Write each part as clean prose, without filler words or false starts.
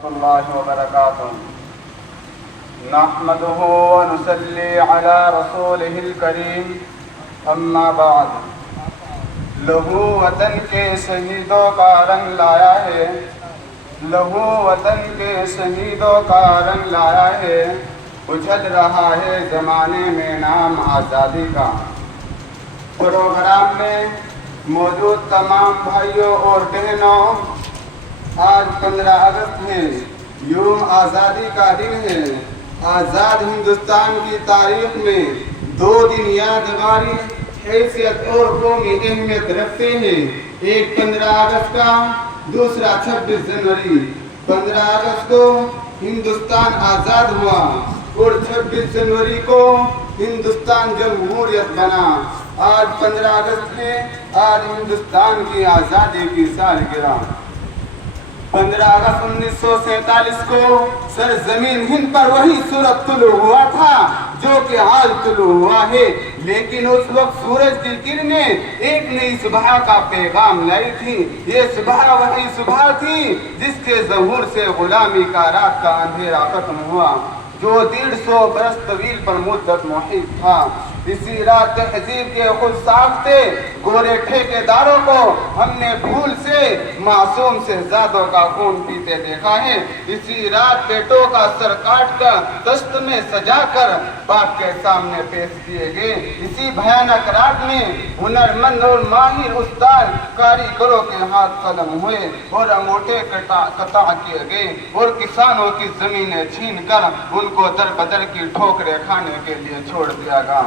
الله وبركاته نحمده ونصلي على رسوله الكريم اما بعد لہو وطن کے شہیدوں کا رنگ لایا ہے لہو وطن کے شہیدوں کا رنگ لایا ہے اچھل رہا ہے زمانے میں نام آزادی کا پروگرام میں موجود تمام بھائیوں اور بہنوں آج 15 اگست ہے یوم آزادی کا دن ہے آزاد ہندوستان کی تاریخ میں 2 دن یادگاری حیثیت اور قومی اہمیت رکھتے ہیں ایک 15 اگست کا دوسرا 26 جنوری 15 اگست کو ہندوستان آزاد ہوا اور 26 جنوری کو ہندوستان جمہوریت بنا آج 15 اگست ہے آج ہندوستان کی آزادی کی سالگرہ 15 اگست 1947 کو سرزمین ہند پر وہی سورج طلوع ہوا تھا جو کہ آج طلوع ہوا ہے لیکن اس وقت سورج کی کرنیں ایک نئی صبح کا پیغام لائی تھی یہ صبح وہی صبح تھی جس کے ظہور سے غلامی کا رات کا اندھیرا ختم ہوا جو 150 برس طویل پر مدت محیط تھا اسی رات تہذیب کے خود ساختے گورے ٹھیکیداروں کو ہم نے بھول سے معصوم شہزادوں کا خون پیتے دیکھا ہے اسی رات بیٹوں کا سر کاٹ کر دست میں سجا کر باپ کے سامنے پیش کیے گئے اسی بھیانک رات میں ہنرمند اور ماہر استاد کاریگروں کے ہاتھ قلم ہوئے اور انگوٹھے قطع کیے گئے اور کسانوں کی زمینیں چھین کر ان کو در بدر کی ٹھوکریں کھانے کے لیے چھوڑ دیا گیا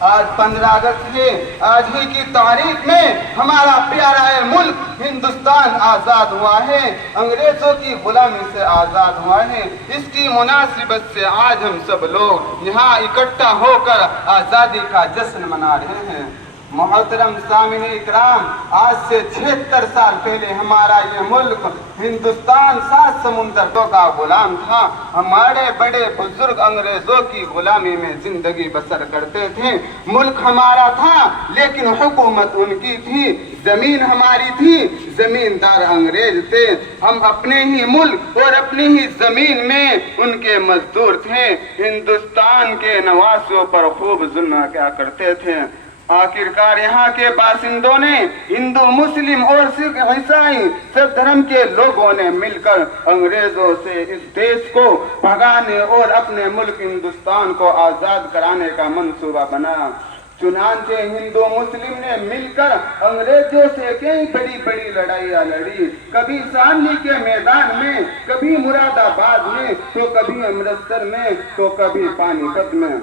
آج 15 اگست ہے آج ہی کی تاریخ میں ہمارا پیارا ملک ہندوستان آزاد ہوا ہے انگریزوں کی غلامی سے آزاد ہوا ہے اس کی مناسبت سے آج ہم سب لوگ یہاں اکٹھا ہو کر آزادی کا جشن منا رہے ہیں محترم سامعین اکرام آج سے 76 سال پہلے ہمارا یہ ملک ہندوستان 7 سمندروں کا غلام تھا ہمارے بڑے بزرگ انگریزوں کی غلامی میں زندگی بسر کرتے تھے ملک ہمارا تھا لیکن حکومت ان کی تھی زمین ہماری تھی زمیندار انگریز تھے ہم اپنے ہی ملک اور اپنی ہی زمین میں ان کے مزدور تھے ہندوستان کے نواسوں پر خوب ظلم کیا کرتے تھے آخرکار یہاں کے باشندوں نے ہندو مسلم اور سکھ عیسائی سب دھرم کے لوگوں نے مل کر انگریزوں سے اس دیش کو بھگانے اور اپنے ملک ہندوستان کو آزاد کرانے کا منصوبہ بنایا چنانچہ ہندو مسلم نے مل کر انگریزوں سے کئی بڑی لڑائیاں لڑی کبھی شاملی کے میدان میں کبھی مراد آباد میں تو کبھی امرتسر میں تو کبھی پانی پت میں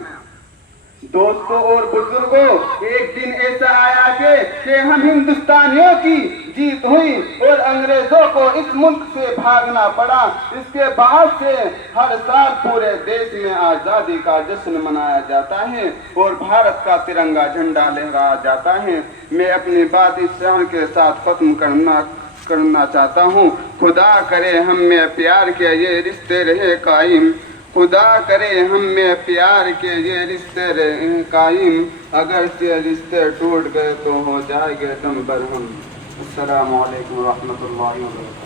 دوستوں اور بزرگوں ایک دن ایسا آیا کہ ہم ہندوستانیوں کی جیت ہوئی اور انگریزوں کو اس ملک سے بھاگنا پڑا اس کے بعد سے ہر سال پورے دیش میں آزادی کا جشن منایا جاتا ہے اور بھارت کا ترنگا جھنڈا لہرایا جاتا ہے میں اپنی بات اس شعر کے ساتھ ختم کرنا چاہتا ہوں خدا کرے ہم میں پیار کے یہ رشتے رہے قائم خدا کرے ہم میں پیار کے یہ رشتے رہے قائم اگر یہ رشتے ٹوٹ گئے تو ہو جائے گے دم برہم السلام علیکم ورحمۃ اللہ وبرکاتہ